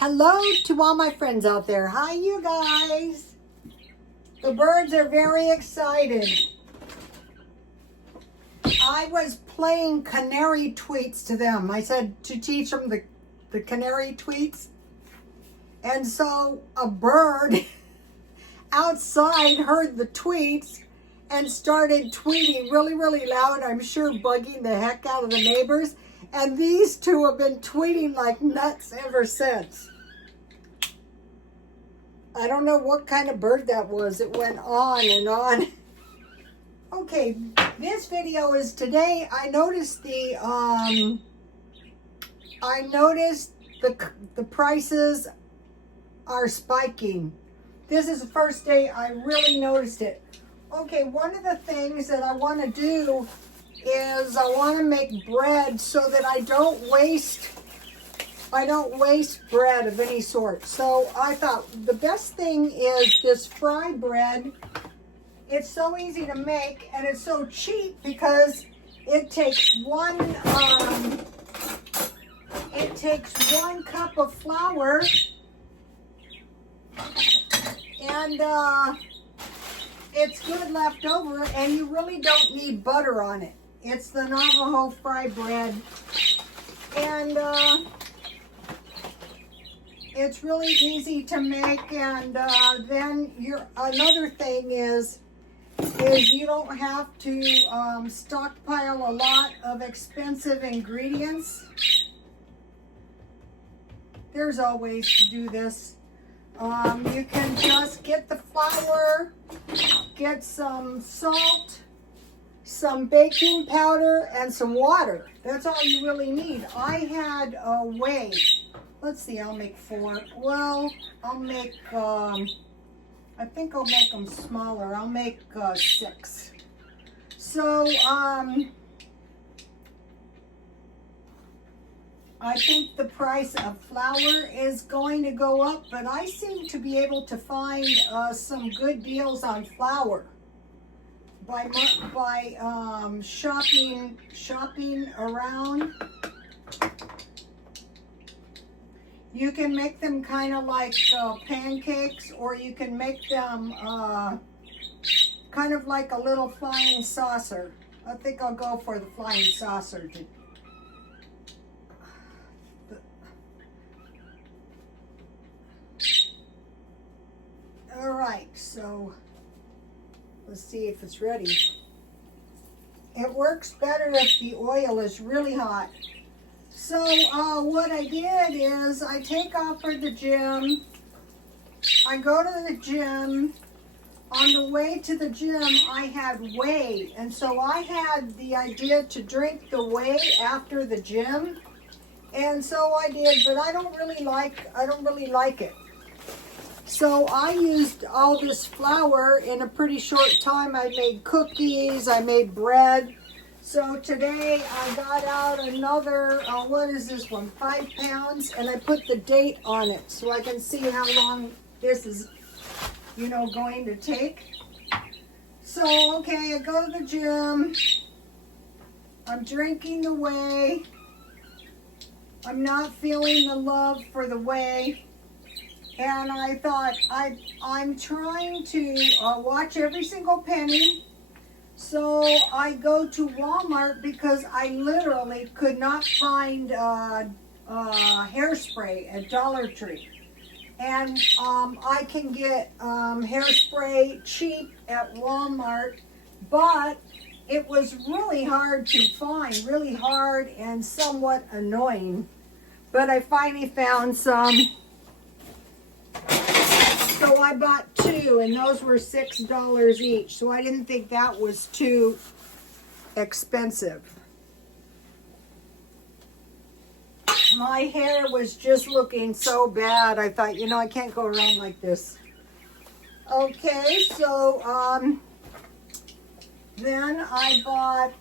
Hello to all my friends out there. Hi, you guys. The birds are very excited. I was playing canary tweets to them. I said to teach them the canary tweets. And so a bird outside heard the tweets and started tweeting really, really loud. I'm sure bugging the heck out of the neighbors. And these two have been tweeting like nuts ever since. I don't know what kind of bird that was. It went on and on. Okay, this video is today. I noticed the prices are spiking. This is the first day I really noticed it. Okay, one of the things that I want to do is I want to make bread so that I don't waste bread of any sort. So I thought the best thing is this fry bread. It's so easy to make and it's so cheap because it takes one cup of flour and it's good left over, and you really don't need butter on it. It's the Navajo fry bread, and it's really easy to make. And then another thing is you don't have to stockpile a lot of expensive ingredients. There's always to do this. You can just get the flour, get some salt, some baking powder, and some water. That's all you really need. I had a whey. Let's see, I'll make 4. Well, I'll make, I think I'll make them smaller. I'll make 6. So, I think the price of flour is going to go up, but I seem to be able to find some good deals on flour by shopping around. You can make them kind of like pancakes, or you can make them kind of like a little flying saucer. I think I'll go for the flying saucer. All right, so let's see if it's ready. It works better if the oil is really hot. So what I did is I take off for the gym. I go to the gym. On the way to the gym, I had whey, and so I had the idea to drink the whey after the gym, and so I did. But I don't really like it. So I used all this flour in a pretty short time. I made cookies, I made bread. So today I got out another, what is this one, 5 pounds, and I put the date on it so I can see how long this is, going to take. So, okay, I go to the gym. I'm drinking the whey. I'm not feeling the love for the whey. And I thought, I'm trying to watch every single penny. So I go to Walmart because I literally could not find hairspray at Dollar Tree. And I can get hairspray cheap at Walmart, but it was really hard to find, really hard and somewhat annoying. But I finally found some. So I bought 2, and those were $6 each. So I didn't think that was too expensive. My hair was just looking so bad. I thought, I can't go around like this. Okay, so then I bought,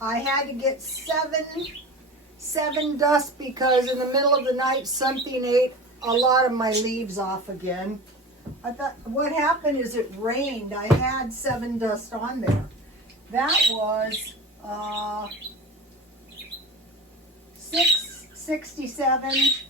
I had to get 7 dust because in the middle of the night something ate a lot of my leaves off again. I thought what happened is it rained. I had 7 dust on there. That was $6.67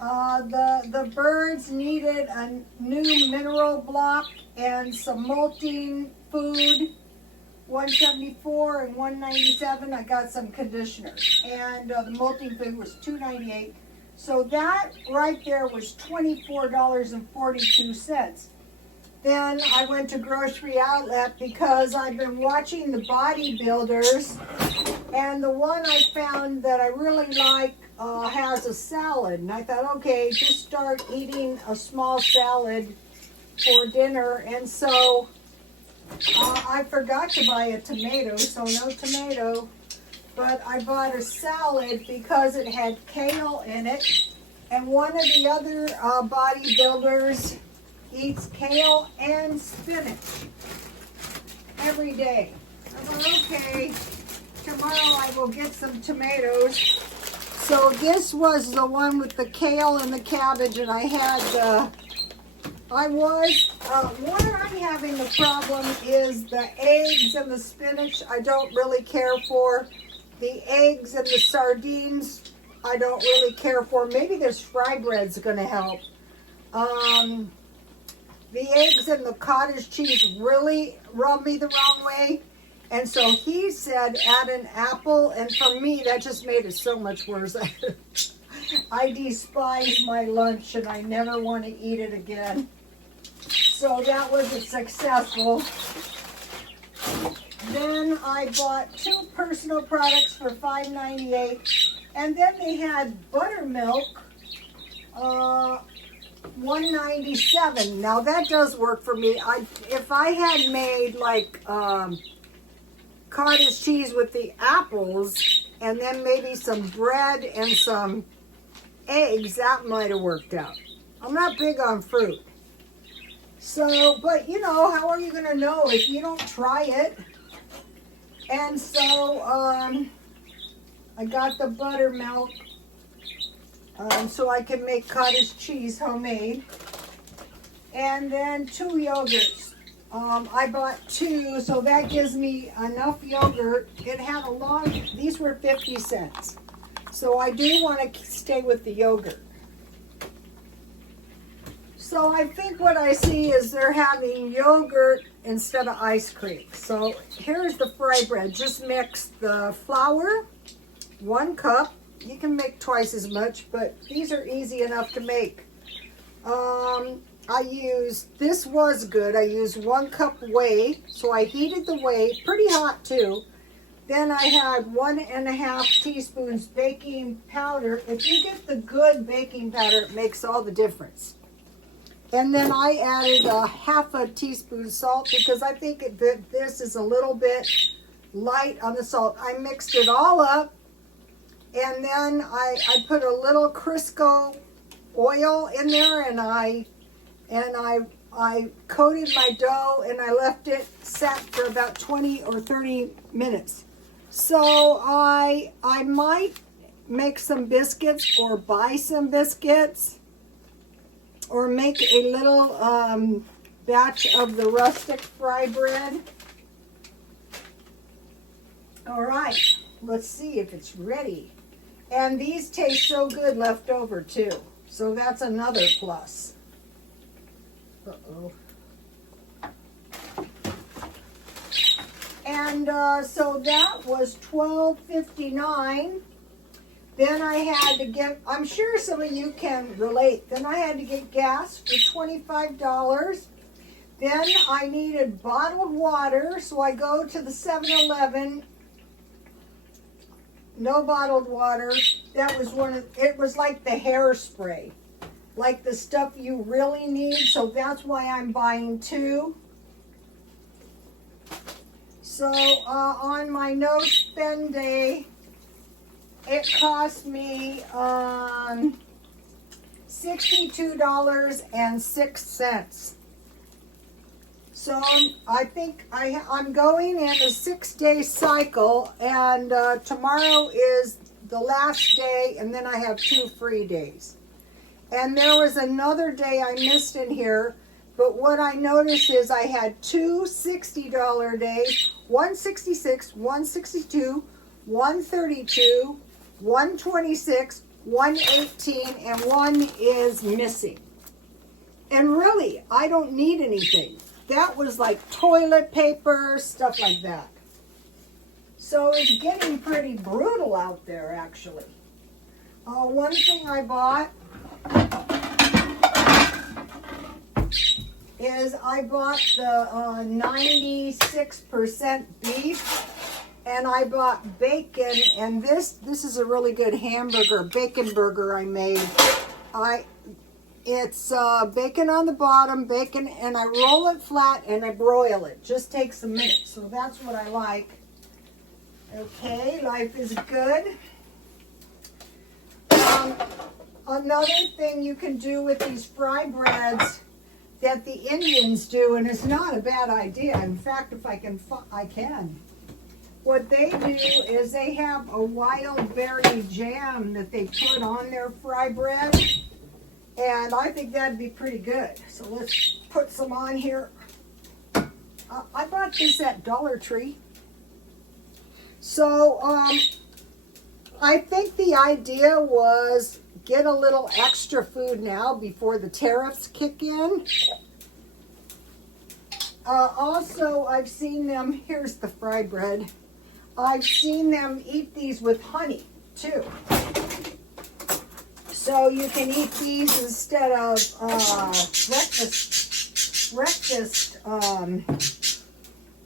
The birds needed a new mineral block and some molting food. 174 and 197. I got some conditioner, and the molting food was $2.98. So that right there was $24.42. Then I went to Grocery Outlet because I've been watching the Bodybuilders, and the one I found that I really like has a salad. And I thought, okay, just start eating a small salad for dinner. And so I forgot to buy a tomato, so no tomato. But I bought a salad because it had kale in it. And one of the other bodybuilders eats kale and spinach every day. I thought, okay, tomorrow I will get some tomatoes. So this was the one with the kale and the cabbage, and I had what I'm having the problem is the eggs and the spinach I don't really care for. The eggs and the sardines I don't really care for. Maybe this fry bread's going to help. The eggs and the cottage cheese really rub me the wrong way. And so he said add an apple, and for me that just made it so much worse. I despise my lunch and I never want to eat it again. So that wasn't successful. Then I bought 2 personal products for $5.98, and then they had buttermilk, $1.97. Now that does work for me. If I had made like cottage cheese with the apples, and then maybe some bread and some eggs, that might have worked out. I'm not big on fruit. So, but you know, how are you going to know if you don't try it? And so, I got the buttermilk so I can make cottage cheese homemade. And then 2 yogurts. I bought 2, so that gives me enough yogurt. It had a long, these were 50 cents. So I do want to stay with the yogurt. So I think what I see is they're having yogurt instead of ice cream. So here's the fry bread. Just mix the flour, 1 cup. You can make twice as much, but these are easy enough to make. This was good. I used 1 cup whey. So I heated the whey, pretty hot too. Then I had 1.5 teaspoons baking powder. If you get the good baking powder, it makes all the difference. And then I added a 1/2 teaspoon salt because I think this is a little bit light on the salt. I mixed it all up, and then I put a little Crisco oil in there, and I coated my dough, and I left it set for about 20 or 30 minutes. So I might make some biscuits or buy some biscuits, or make a little batch of the rustic fry bread. All right, let's see if it's ready. And these taste so good left over too. So that's another plus. Uh-oh. And so that was $12.59. Then I had to get, I'm sure some of you can relate, then I had to get gas for $25. Then I needed bottled water, so I go to the 7-Eleven. No bottled water. That was it was like the hairspray, like the stuff you really need, so that's why I'm buying 2. So on my no spend day, it cost me $62.06. So I think I'm going in a 6-day cycle, and tomorrow is the last day, and then I have 2 free days. And there was another day I missed in here, but what I noticed is I had 2 $60 days, 166, 162, 132, 126, 118, and one is missing. And really, I don't need anything. That was like toilet paper, stuff like that. So it's getting pretty brutal out there, actually. One thing I bought is I bought the 96% beef, and I bought bacon, and this is a really good hamburger, bacon burger I made. It's bacon on the bottom, bacon, and I roll it flat and I broil it. Just takes a minute, so that's what I like. Okay, life is good. Another thing you can do with these fry breads that the Indians do, and it's not a bad idea. In fact, if I can. What they do is they have a wild berry jam that they put on their fry bread, and I think that'd be pretty good. So let's put some on here. I bought this at Dollar Tree. So I think the idea was get a little extra food now before the tariffs kick in. Also, I've seen them, here's the fry bread. I've seen them eat these with honey too. So you can eat these instead of breakfast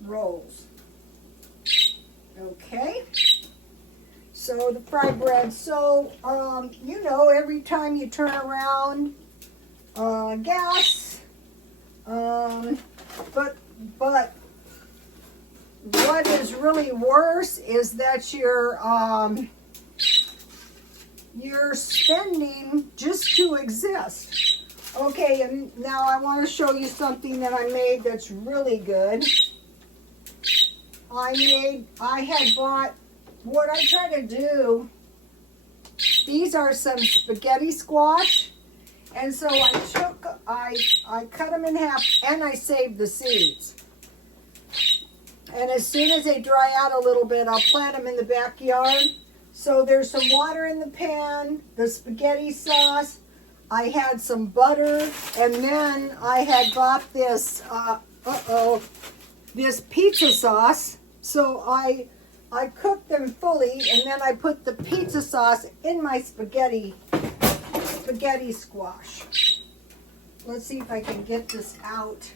rolls. Okay. So the fried bread. So, you know, every time you turn around, gas. But what is really worse is that you're spending just to exist. Okay, and now I want to show you something that I made that's really good. I had bought, what I try to do, these are some spaghetti squash, and so I cut them in half and I saved the seeds. And as soon as they dry out a little bit, I'll plant them in the backyard. So there's some water in the pan, the spaghetti sauce, I had some butter, and then I had bought this, this pizza sauce. So I cooked them fully, and then I put the pizza sauce in my spaghetti squash. Let's see if I can get this out.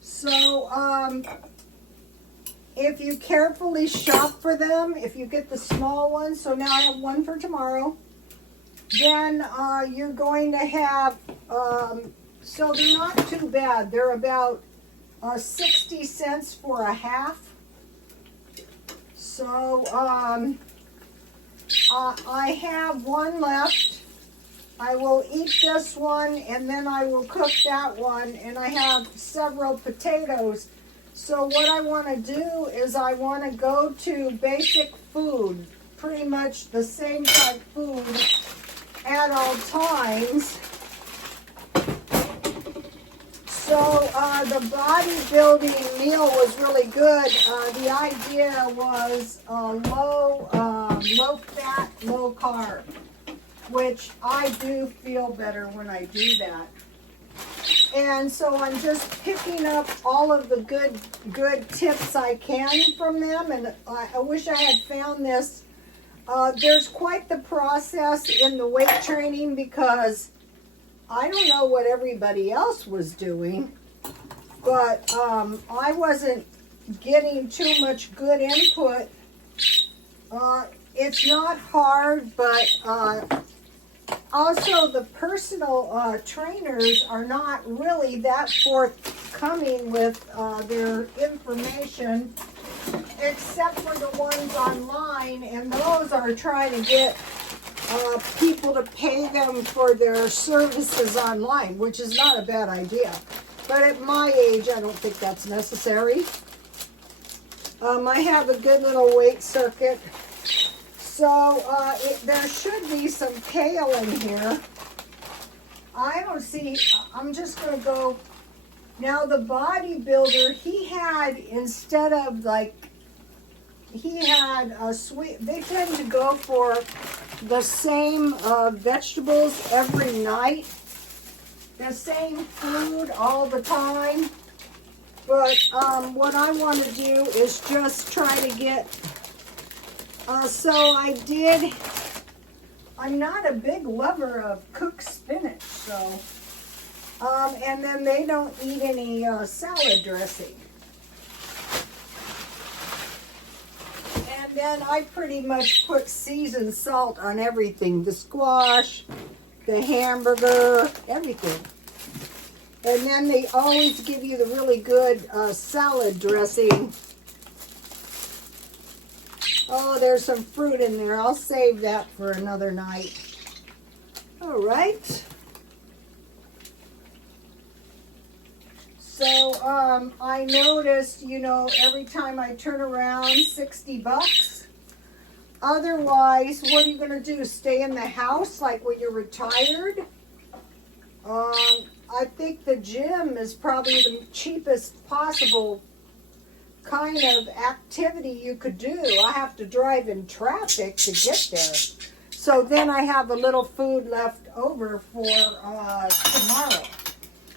So, if you carefully shop for them, if you get the small ones, so now I have one for tomorrow, then you're going to have, so they're not too bad. They're about 60 cents for a half. So I have one left. I will eat this one, and then I will cook that one, and I have several potatoes. So what I want to do is I want to go to basic food, pretty much the same type food at all times. So the bodybuilding meal was really good. The idea was low fat, low carb, which I do feel better when I do that. And so I'm just picking up all of the good tips I can from them, and I wish I had found this. There's quite the process in the weight training because I don't know what everybody else was doing, but I wasn't getting too much good input. It's not hard, but also the personal trainers are not really that forthcoming with their information, except for the ones online, and those are trying to get people to pay them for their services online, which is not a bad idea. But at my age, I don't think that's necessary. I have a good little weight circuit. So there should be some kale in here. I don't see, I'm just going to go. Now the bodybuilder, he had, instead of like, he had a sweet, they tend to go for the same vegetables every night, the same food all the time. But what I want to do is just try to get, I'm not a big lover of cooked spinach, so, and then they don't eat any salad dressing. And then I pretty much put seasoned salt on everything, the squash, the hamburger, everything. And then they always give you the really good salad dressing. Oh, there's some fruit in there. I'll save that for another night. All right. So, I noticed, you know, every time I turn around, $60. Otherwise, what are you going to do? Stay in the house like when you're retired? I think the gym is probably the cheapest possible kind of activity you could do. I have to drive in traffic to get there. So then I have a little food left over for tomorrow.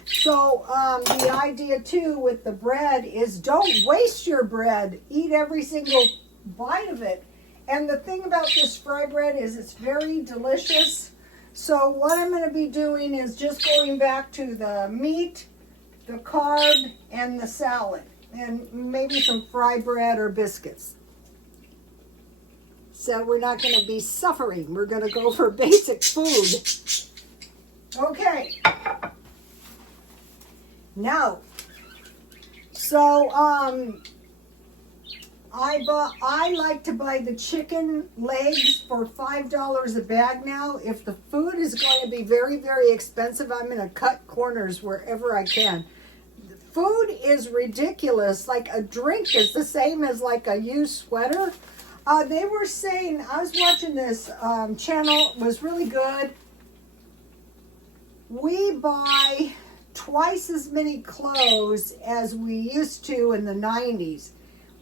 So the idea too with the bread is don't waste your bread. Eat every single bite of it. And the thing about this fry bread is it's very delicious. So what I'm going to be doing is just going back to the meat, the carb, and the salad. And maybe some fry bread or biscuits. So we're not going to be suffering. We're going to go for basic food. Okay. Now, so I like to buy the chicken legs for $5 a bag now. If the food is going to be very, very expensive, I'm going to cut corners wherever I can. Food is ridiculous. Like a drink is the same as like a used sweater. They were saying, I was watching this channel, it was really good. We buy twice as many clothes as we used to in the 90s.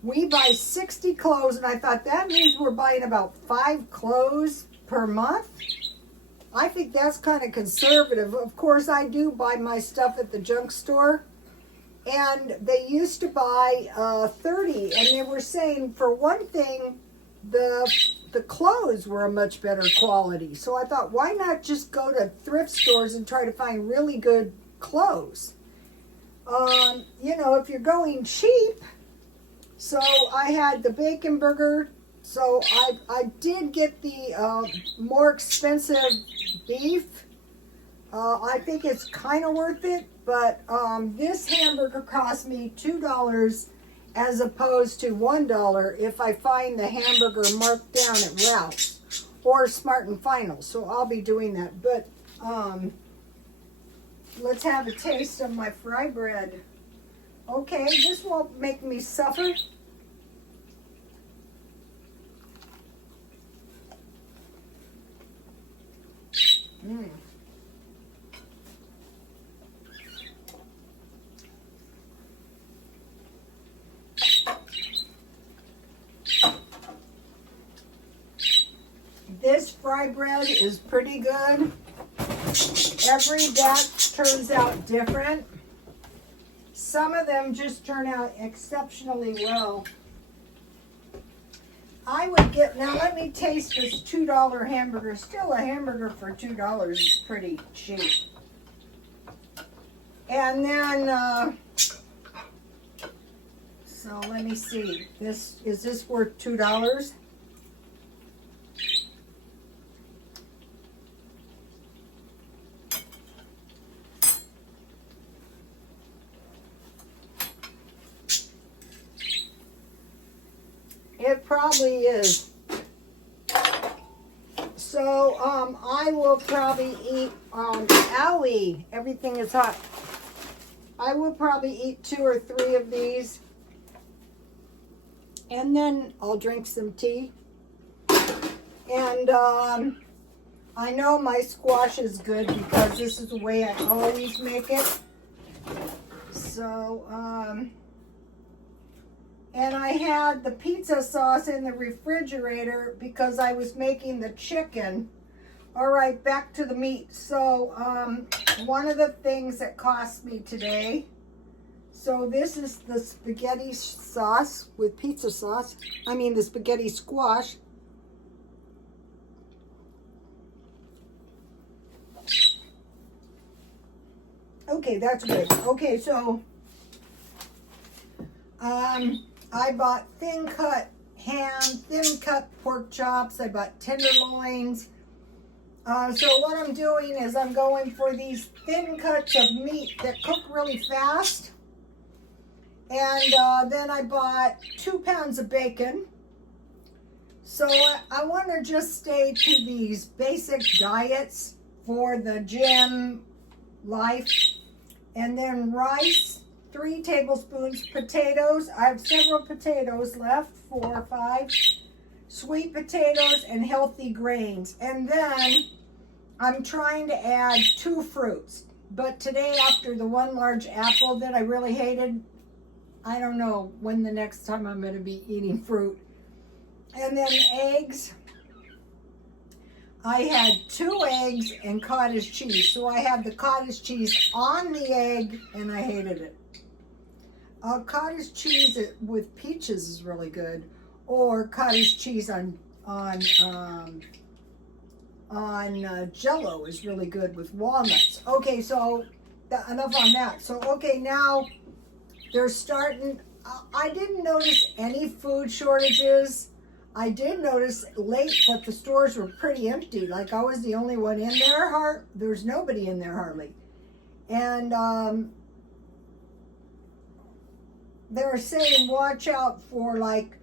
We buy 60 clothes, and I thought that means we're buying about 5 clothes per month. I think that's kind of conservative. Of course, I do buy my stuff at the junk store. And they used to buy 30, and they were saying, for one thing, the clothes were a much better quality. So I thought, why not just go to thrift stores and try to find really good clothes? You know, if you're going cheap. So I had the bacon burger. So I did get the more expensive beef. I think it's kind of worth it, but this hamburger cost me $2 as opposed to $1 if I find the hamburger marked down at Ralph's or Smart and Final. So I'll be doing that. But let's have a taste of my fry bread. Okay, this won't make me suffer. This fry bread is pretty good. Every batch turns out different. Some of them just turn out exceptionally well. I would get, now let me taste this $2 hamburger. Still a hamburger for $2 is pretty cheap. And then, so let me see. Is this worth $2? It probably is. So, I will probably eat, owie, everything is hot. I will probably eat 2 or 3 of these. And then I'll drink some tea. And, I know my squash is good because this is the way I always make it. So, And I had the pizza sauce in the refrigerator because I was making the chicken. All right, back to the meat. So one of the things that cost me today, so this is the spaghetti sauce with pizza sauce. I mean the spaghetti squash. Okay, that's good. Okay, so I bought thin cut ham, thin cut pork chops. I bought tenderloins. So what I'm doing is I'm going for these thin cuts of meat that cook really fast. And then I bought 2 pounds of bacon. So I want to just stay to these basic diets for the gym life. And then rice, 3 tablespoons, potatoes. I have several potatoes left, 4 or 5. Sweet potatoes and healthy grains. And then I'm trying to add 2 fruits. But today, after the 1 large apple that I really hated, I don't know when the next time I'm going to be eating fruit. And then eggs. I had 2 eggs and cottage cheese. So I had the cottage cheese on the egg, and I hated it. Cottage cheese with peaches is really good, or cottage cheese on Jell-O is really good with walnuts. Okay, so enough on that. So okay, now they're starting. I didn't notice any food shortages. I did notice late that the stores were pretty empty. Like I was the only one in there. There's nobody in there hardly. And they were saying watch out for like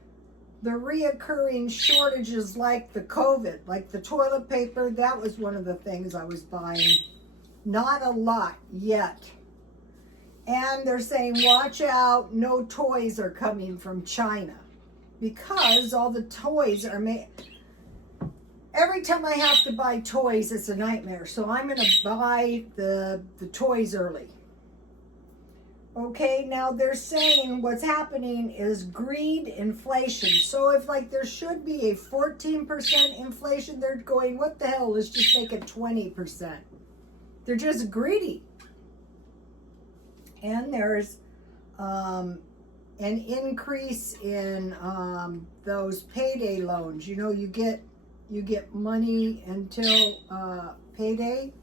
the reoccurring shortages like the COVID, like the toilet paper. That was one of the things I was buying. Not a lot yet. And they're saying watch out, no toys are coming from China. Because all the toys are made. Every time I have to buy toys, it's a nightmare. So I'm going to buy the toys early. Okay, now they're saying what's happening is greed inflation. So if like there should be a 14% inflation, they're going, what the hell, let's just make it 20%. They're just greedy. And there's an increase in those payday loans. You know, you get money until payday.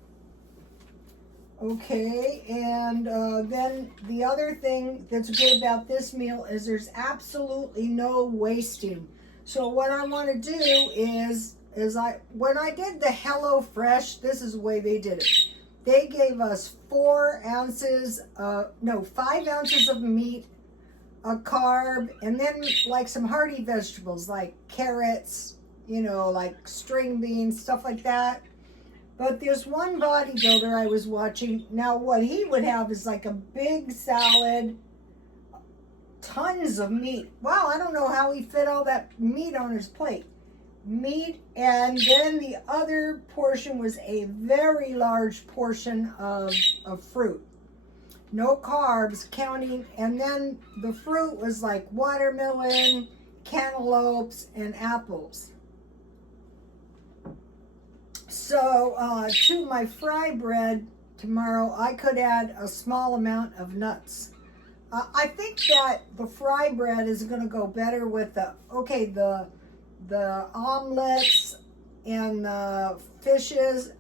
Okay, and then the other thing that's good about this meal is there's absolutely no wasting. So what I want to do is when I did the Hello Fresh, this is the way they did it. They gave us 5 ounces of meat, a carb, and then like some hearty vegetables like carrots, you know, like string beans, stuff like that. But there's one bodybuilder I was watching. Now what he would have is like a big salad, tons of meat. Wow, I don't know how he fit all that meat on his plate. Meat, and then the other portion was a very large portion of fruit. No carbs counting, and then the fruit was like watermelon, cantaloupes, and apples. So to my fry bread tomorrow, I could add a small amount of nuts. I think that the fry bread is going to go better with the omelets and the fishes.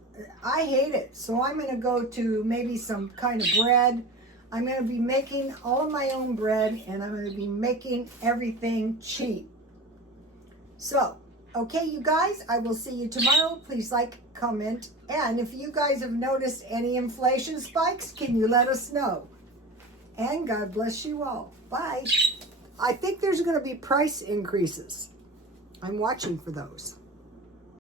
I hate it, so I'm going to go to maybe some kind of bread. I'm going to be making all of my own bread, and I'm going to be making everything cheap. So, okay, you guys, I will see you tomorrow. Please like, comment, and if you guys have noticed any inflation spikes, can you let us know? And God bless you all. Bye. I think there's going to be price increases. I'm watching for those.